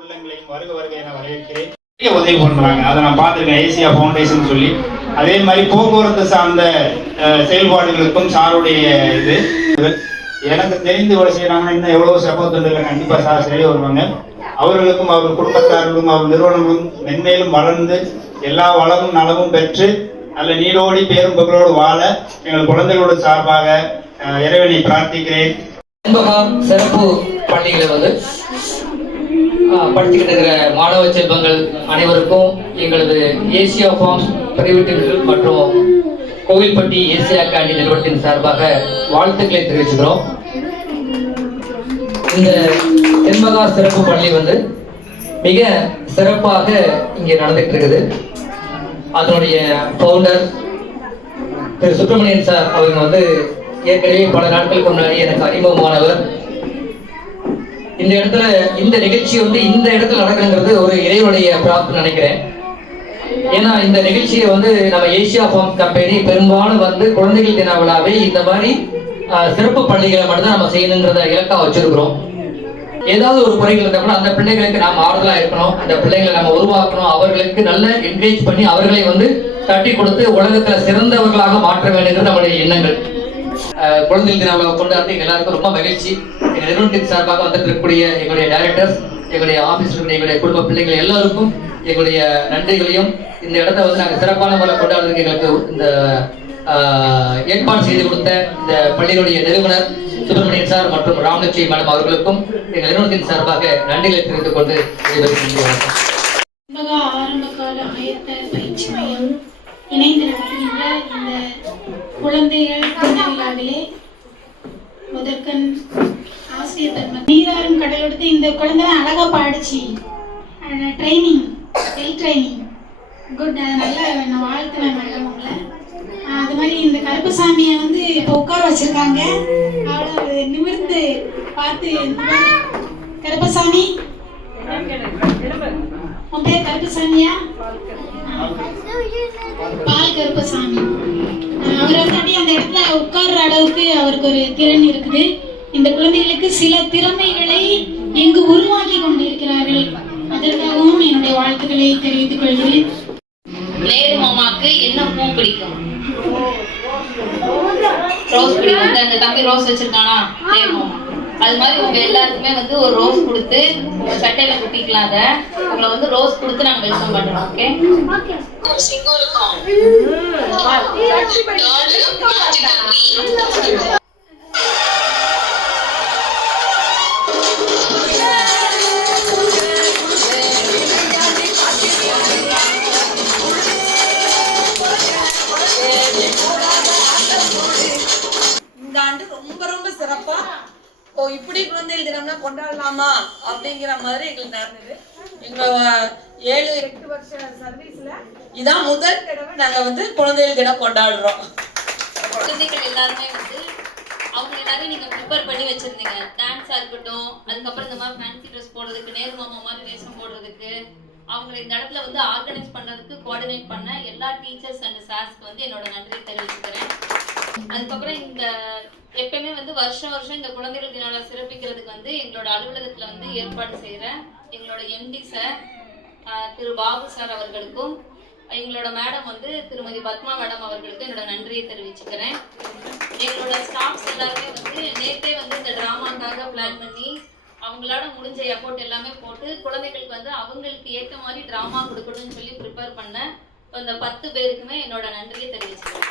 உள்ளங்களையும் வருக வருக என வரவேற்கிறேன். நிறைய உதவி பண்றாங்க அதை நான் பார்த்திருக்கேன். ஏசியா ஃபவுண்டேஷன் சொல்லி. அதே மாதிரி போக்குவரத்து சார்ந்த செயல்பாடுகளுக்கும் சாருடைய இது. எனக்கு தெரிந்து இவ்வளவு செய்யறாங்கன்னா இன்னும் எவ்வளவு சகோதரர்கள் கண்டிப்பா சார் செய்ய வருவாங்க. அவர்களுக்கும் அவர் குடும்பத்தார்களும் அவர் நிறுவனங்களும் மென்மேலும் வளர்ந்து எல்லா வளமும் நலமும் பெற்று நல்ல நீரோடி பேரும் புகழோடு வாழ எங்கள் குழந்தைகளோட சார்பாக இறைவனை பிரார்த்திக்கிறேன். சிறப்பு பள்ளிகளை வந்து படிச்சுக்கிட்டு இருக்கிற மாணவ செல்வங்கள் அனைவருக்கும் எங்களது ஏசியா ஃபார்ம்ஸ் பிரைவேட் மற்றும் கோவில்பட்டி ஏசியா கேண்டி நிறுவனத்தின் சார்பாக வாழ்த்துக்களை தெரிவிச்சுக்கிறோம். இந்த தென்மகா சிறப்பு பள்ளி வந்து மிக சிறப்பாக இங்கே நடந்துட்டு இருக்குது அதனுடைய பவுண்டர் திரு சுப்பிரமணியன் சார் அவங்க வந்து ஏற்கனவே பல நாட்களுக்கு முன்னாடி எனக்கு அறிமுகமானவர். இந்த இடத்துல இந்த நிகழ்ச்சி வந்து இந்த இடத்துல நடக்கணுங்கிறது ஒரு இறைவனுடைய பிராப்தம் நினைக்கிறேன். ஏன்னா இந்த நிகழ்ச்சியை வந்து நம்ம ஏசியா ஃபார்ம் கம்பெனி பெரும்பாலும் வந்து குழந்தைகள் தின விழாவை இந்த மாதிரி சிறப்பு பள்ளிகளை மட்டும்தான் நம்ம செய்யணுங்கிறத இலக்கா வச்சிருக்கிறோம். ஏதாவது ஒரு குறைகள் இருந்தால் கூட அந்த பிள்ளைகளுக்கு நாம் ஆறுதலாக இருக்கணும். அந்த பிள்ளைகளை நம்ம உருவாக்கணும். அவர்களுக்கு நல்ல என்கரேஜ் பண்ணி அவர்களை வந்து தட்டி கொடுத்து உலகத்தில் சிறந்தவர்களாக மாற்ற வேண்டியது நம்முடைய எண்ணங்கள். குழந்தைகள் தின விழாவை கொண்டாடுறது எல்லாருக்கும் ரொம்ப மகிழ்ச்சி எங்கள் நிறுவனத்தின் சார்பாக வந்திருக்கக்கூடிய இருக்கக்கூடிய எங்களுடைய டைரக்டர்ஸ் எங்களுடைய ஆஃபீஸில் எங்களுடைய குடும்ப பிள்ளைகள் எல்லாருக்கும் எங்களுடைய நன்றிகளையும் இந்த இடத்த வந்து நாங்கள் சிறப்பான முறை கொண்டாடுறதுக்கு எங்களுக்கு இந்த ஆஹ், ஏற்பாடு செய்து கொடுத்த இந்த பள்ளியினுடைய நிறுவனர் சுப்பிரமணியன் சார் மற்றும் ராமலட்சுமி மேடம் அவர்களுக்கும் எங்கள் நிறுவனத்தின் சார்பாக நன்றிகளை தெரிந்து கொண்டு விடைபெறுகிறேன். வணக்கம். ஆயத்த பயிற்சி மையம் இணைந்து நடத்துகின்ற இந்த குழந்தைகள் தின விழாவிலே முதற்கண் ஆசிரியர் தர்ம நீராறும் கடலெடுத்து இந்த குழந்தை தான் அழகா பாடிச்சு. ட்ரைனிங் வெல் ட்ரைனிங் குட் நல்லா நான் வாழ்த்துவேன் மேடம் உங்களை. அது மாதிரி இந்த கருப்பசாமியை வந்து இப்போ உட்கார வச்சிருக்காங்க. அவளை நிமிர்ந்து பார்த்து கருப்பசாமி. உன் பேர் கருப்பசாமியா? பால் கருப்பசாமி. உட்கார்ற அளவுக்கு அவருக்கு ஒரு திறன் இருக்குது. இந்த குழந்தைகளுக்கு சில திறமைகளை இங்கு உருவாக்கி கொண்டிருக்கிறார்கள். அதற்காகவும் என்னுடைய வாழ்த்துக்களை தெரிவித்துக் கொள்கிறேன். நேரு மாமாக்கு என்ன பூ பிடிக்கும்? ரோஸ் பிடிக்கும். அந்த தம்பி ரோஸ் வச்சிருக்கானா? நேரு மாமா. அது மாதிரி உங்க எல்லாருக்குமே வந்து ஒரு ரோஸ் கொடுத்து உங்க சட்டையில குட்டிக்கலாம் அதை. உங்களை வந்து ரோஸ் கொடுத்து நாங்க வெல்கம் பண்றோம் ஓகே இந்த இப்போ இப்படி குழந்தைகள் தினம்னா கொண்டாடலாமா அப்படிங்கிற மாதிரி எங்களுக்கு நடந்தது எங்க ஏழு எட்டு வருஷ சர்வீஸ்ல இதான் முதல் தடவை நாங்க வந்து குழந்தைகள் தினம் கொண்டாடுறோம். குழந்தைகள் எல்லாருமே வந்து அவங்க எல்லாரும் நீங்க ப்ரிப்பேர் பண்ணி வச்சிருந்தீங்க. டான்ஸா இருக்கட்டும் அதுக்கப்புறம் இந்த மாதிரி ஃபேன்சி ட்ரெஸ் போடுறதுக்கு நேரு மாமா மாதிரி வேஷம் போடுறதுக்கு அவங்களை இந்த இடத்துல வந்து ஆர்கனைஸ் பண்றதுக்கு கோஆர்டினேட் பண்ண எல்லா டீச்சர்ஸ் அண்ட் சார்ஸ்க்கு வந்து என்னோட நன்றியை தெரிவிச்சுக்கிறேன். அதுக்கப்புறம் இந்த எப்பயுமே வந்து வருஷம் வருஷம் இந்த குழந்தைகள் தினால சிறப்பிக்கிறதுக்கு வந்து எங்களோட அலுவலகத்துல வந்து ஏற்பாடு செய்யற எங்களோட எம்டி சார் திரு பாபு சார் அவர்களுக்கும் எங்களோட மேடம் வந்து திருமதி பத்மா மேடம் அவர்களுக்கு என்னோட நன்றியை தெரிவிச்சுக்கிறேன். எங்களோட ஸ்டாஃப்ஸ் எல்லாருமே வந்து நேற்றே வந்து இந்த டிராமாக்காக பிளான் பண்ணி அவங்களால முடிஞ்ச எஃபோர்ட் எல்லாமே போட்டு குழந்தைகளுக்கு வந்து அவங்களுக்கு ஏற்ற மாதிரி டிராமா கொடுக்கணும்னு சொல்லி ப்ரிப்பேர் பண்ண அந்த பத்து பேருக்குமே என்னோட நன்றியை தெரிவிச்சுக்கிறேன்.